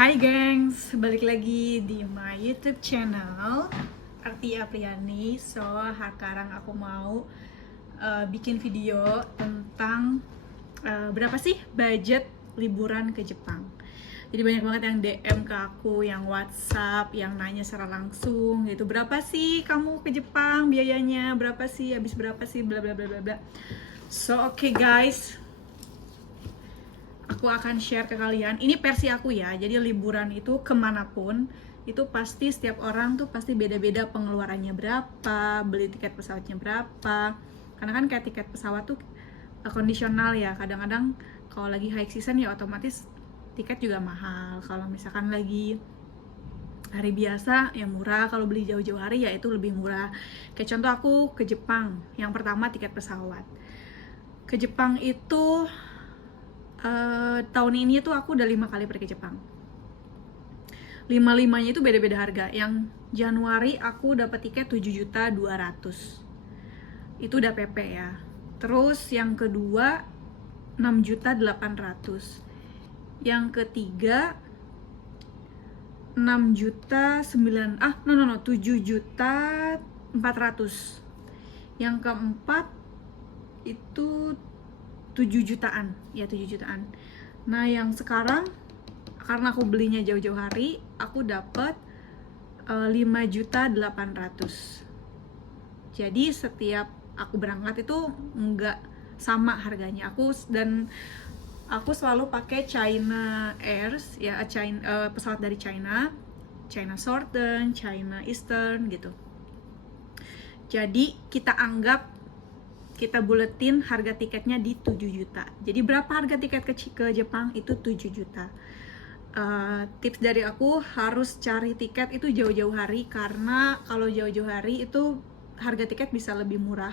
Hai gengs, balik lagi di my YouTube channel Arti Apriani. So, sekarang aku mau bikin video tentang berapa sih budget liburan ke Jepang. Jadi banyak banget yang DM ke aku, yang WhatsApp, yang nanya secara langsung gitu. Berapa sih kamu ke Jepang biayanya? Berapa sih? Habis berapa sih? Bla bla bla bla bla. So, oke guys, aku akan share ke kalian. Ini versi aku ya. Jadi liburan itu kemanapun itu pasti setiap orang tuh pasti beda-beda pengeluarannya berapa, beli tiket pesawatnya berapa. Karena kan kayak tiket pesawat tuh kondisional ya. Kadang-kadang kalau lagi high season ya otomatis tiket juga mahal. Kalau misalkan lagi hari biasa ya murah, kalau beli jauh-jauh hari ya itu lebih murah. Kayak contoh aku ke Jepang, yang pertama tiket pesawat. Ke Jepang itu tahun ini tuh aku udah 5 kali pergi ke Jepang. 5-5-nya itu beda-beda harga. Yang Januari aku dapat tiket 7.200.000. Itu udah PP ya. Terus yang kedua 6.800.000. Yang ketiga 7.400.000. Yang keempat itu 7 jutaan, ya 7 jutaan. Nah, yang sekarang karena aku belinya jauh-jauh hari, aku dapat 5.800.000. Jadi setiap aku berangkat itu nggak sama harganya. Aku selalu pakai China Airs ya, pesawat dari China Southern, China Eastern gitu. Jadi kita buletin harga tiketnya di 7 juta. Jadi berapa harga tiket ke Jepang? Itu 7 juta. Tips dari aku, harus cari tiket itu jauh-jauh hari, karena kalau jauh-jauh hari itu harga tiket bisa lebih murah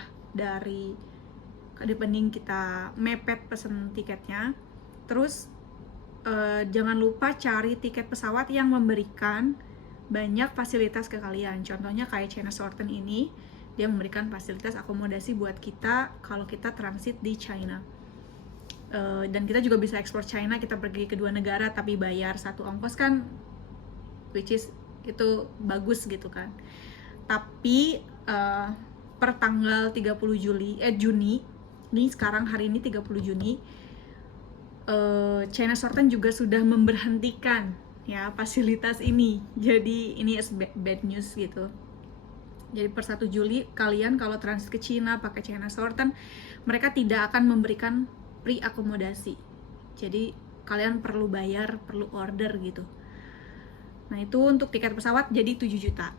dibanding kita mepet pesen tiketnya. Terus jangan lupa cari tiket pesawat yang memberikan banyak fasilitas ke kalian. Contohnya kayak China Southern ini, dia memberikan fasilitas akomodasi buat kita kalau kita transit di China. Dan kita juga bisa ekspor China, kita pergi ke dua negara tapi bayar satu ongkos kan, which is itu bagus gitu kan. Tapi per tanggal 30 Juni, ini sekarang hari ini 30 Juni, China Southern juga sudah memberhentikan ya fasilitas ini. Jadi ini is bad news gitu. Jadi per 1 Juli kalian kalau transit ke Cina pakai China Southern, mereka tidak akan memberikan free akomodasi. Jadi kalian perlu bayar, perlu order gitu. Nah, itu untuk tiket pesawat jadi 7 juta.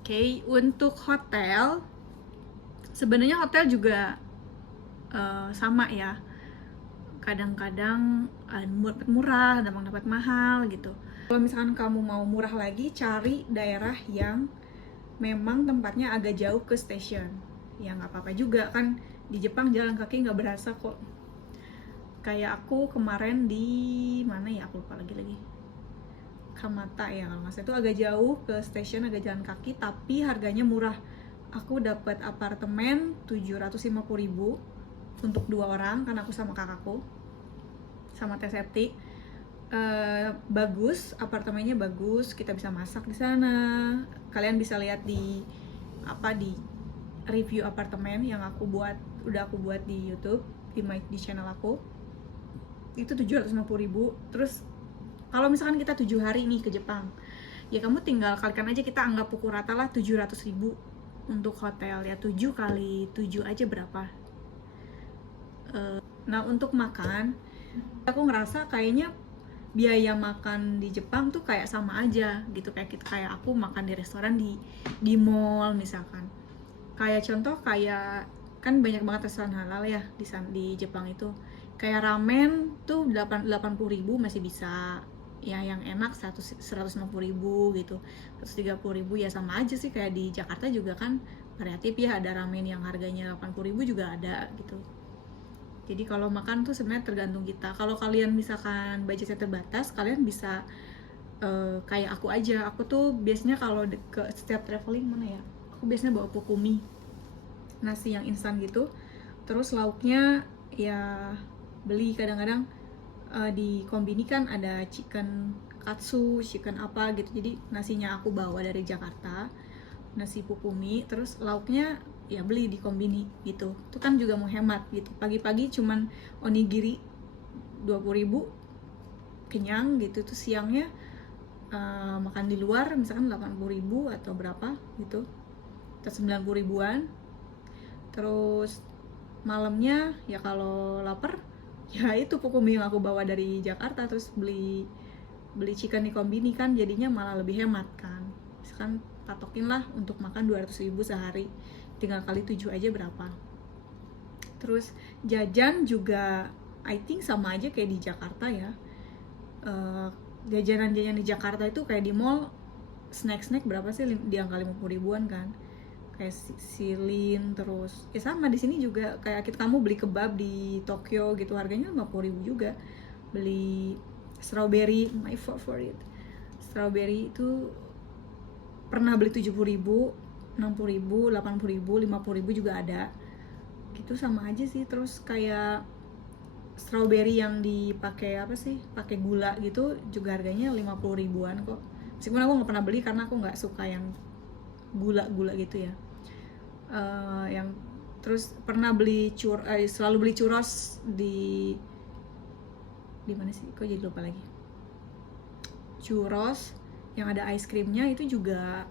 Oke, untuk hotel sebenarnya hotel juga sama ya. Kadang-kadang murah, kadang dapat mahal gitu. Kalau misalkan kamu mau murah lagi, cari daerah yang memang tempatnya agak jauh ke stasiun. Ya nggak apa-apa juga kan, di Jepang jalan kaki nggak berasa kok. Kayak aku kemarin di mana ya, aku lupa lagi. Kamata ya kalau nggak salah, itu agak jauh ke stasiun, agak jalan kaki, tapi harganya murah. Aku dapat apartemen 750.000 untuk 2 orang, karena aku sama kakakku sama teh septic. Bagus, apartemennya bagus, kita bisa masak di sana. Kalian bisa lihat di review apartemen yang udah aku buat di YouTube, di channel aku. Itu 750.000. Terus kalau misalkan kita 7 hari nih ke Jepang, ya kamu tinggal kalikan aja, kita anggap pukul rata lah 700.000 untuk hotel ya. 7 kali 7 aja berapa. Nah, untuk makan aku ngerasa kayaknya biaya makan di Jepang tuh kayak sama aja gitu, kayak aku makan di restoran di mall misalkan. Kayak contoh, kayak kan banyak banget restoran halal ya di Jepang itu. Kayak ramen tuh 80.000 masih bisa ya, yang enak 150.000 gitu, 130.000 ya, sama aja sih kayak di Jakarta juga kan variatif ya, ada ramen yang harganya 80.000 juga ada gitu. Jadi kalau makan tuh sebenarnya tergantung kita. Kalau kalian misalkan budgetnya terbatas, kalian bisa kayak aku aja. Aku tuh biasanya kalau ke setiap traveling mana ya, aku biasanya bawa pukumi, nasi yang instan gitu. Terus lauknya ya beli kadang-kadang di kombini kan ada chicken katsu, chicken apa gitu. Jadi nasinya aku bawa dari Jakarta, nasi pupumi, terus lauknya ya beli di kombini gitu. Itu kan juga mau hemat gitu. Pagi-pagi cuman onigiri 20.000 kenyang gitu. Terus siangnya makan di luar misalkan 80.000 atau berapa gitu, atau 90.000-an. Terus malamnya ya kalau lapar ya itu pupumi yang aku bawa dari Jakarta, terus beli chicken di kombini kan jadinya malah lebih hemat kan. Misalkan patokin lah untuk makan 200.000 sehari, tinggal kali 7 aja berapa. Terus jajan juga I think sama aja kayak di Jakarta ya. Jajanan-jajanan di Jakarta itu kayak di mall, snack berapa sih, di angka 50.000-an kan, kayak silin. Terus ya sama di sini juga kayak kamu beli kebab di Tokyo gitu harganya 50.000 juga. Beli strawberry, my favorite strawberry itu pernah beli 70.000, 60.000, 80.000, 50.000 juga ada gitu, sama aja sih. Terus kayak strawberry yang dipakai apa sih, pakai gula gitu juga harganya 50.000-an kok, meskipun aku nggak pernah beli karena aku nggak suka yang gula gitu ya. Yang terus pernah beli selalu beli churros di mana sih, kok jadi lupa lagi, churros yang ada ice creamnya itu juga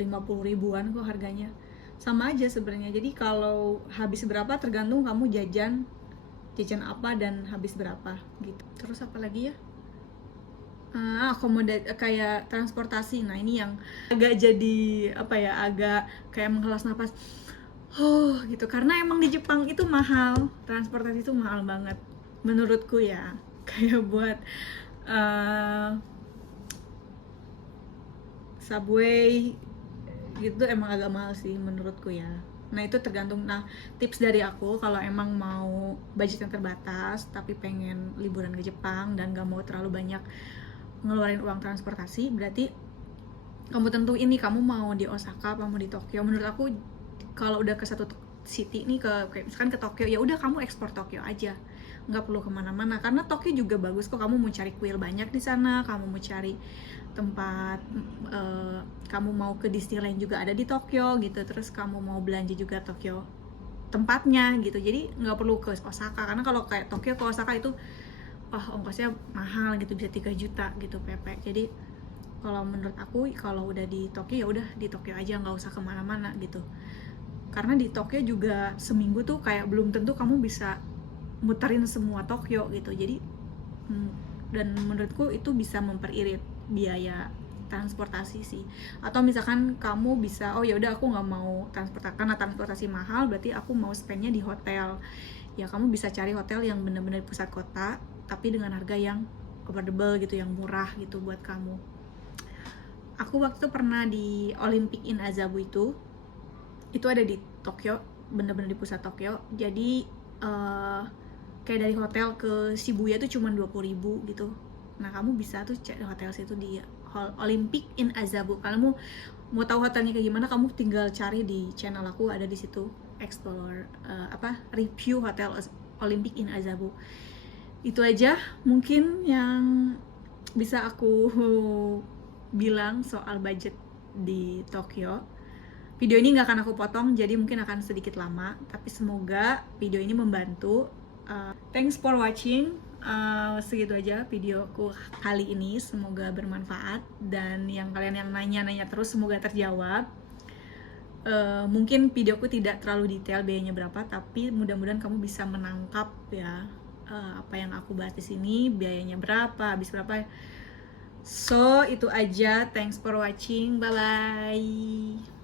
50.000-an kok harganya. Sama aja sebenarnya. Jadi kalau habis berapa tergantung kamu jajan apa dan habis berapa gitu. Terus apa lagi ya, kayak transportasi. Nah ini yang agak jadi apa ya, agak kayak menghela nafas gitu, karena emang di Jepang itu mahal, transportasi itu mahal banget menurutku ya. Kayak buat subway gitu emang agak mahal sih menurutku ya. Nah itu tergantung. Nah tips dari aku, kalau emang mau budget yang terbatas tapi pengen liburan ke Jepang dan gak mau terlalu banyak ngeluarin uang transportasi, berarti kamu tentuin nih kamu mau di Osaka apa mau di Tokyo. Menurut aku kalau udah ke satu city nih, kayak misalkan ke Tokyo, ya udah kamu ekspor Tokyo aja, nggak perlu kemana-mana. Karena Tokyo juga bagus kok, kamu mau cari kuil banyak di sana, kamu mau cari tempat, kamu mau ke Disneyland juga ada di Tokyo gitu, terus kamu mau belanja juga Tokyo tempatnya gitu. Jadi nggak perlu ke Osaka, karena kalau kayak Tokyo ke Osaka itu ongkosnya mahal gitu, bisa 3 juta gitu PP. Jadi kalau menurut aku kalau udah di Tokyo ya udah di Tokyo aja, nggak usah kemana-mana gitu. Karena di Tokyo juga seminggu tuh kayak belum tentu kamu bisa muterin semua Tokyo gitu. Jadi dan menurutku itu bisa memperirit biaya transportasi sih. Atau misalkan kamu bisa ya udah aku nggak mau transportasi karena transportasi mahal, berarti aku mau spendnya di hotel. Ya kamu bisa cari hotel yang benar-benar pusat kota tapi dengan harga yang affordable gitu, yang murah gitu buat kamu. Aku waktu itu pernah di Olympic in Azabu itu ada di Tokyo, bener-bener di pusat Tokyo. Jadi kayak dari hotel ke Shibuya tuh cuma 20.000 gitu. Nah kamu bisa tuh cek hotel situ di Olympic in Azabu. Kalau mau tahu hotelnya kayak gimana, kamu tinggal cari di channel aku, ada di situ, explore review hotel Olympic in Azabu. Itu aja mungkin yang bisa aku bilang soal budget di Tokyo. Video ini nggak akan aku potong, jadi mungkin akan sedikit lama, tapi semoga video ini membantu. Thanks for watching. Segitu aja videoku kali ini, semoga bermanfaat, dan yang kalian yang nanya-nanya terus semoga terjawab. Mungkin videoku tidak terlalu detail biayanya berapa, tapi mudah-mudahan kamu bisa menangkap ya apa yang aku bahas di sini, biayanya berapa, habis berapa. So itu aja, thanks for watching, bye bye.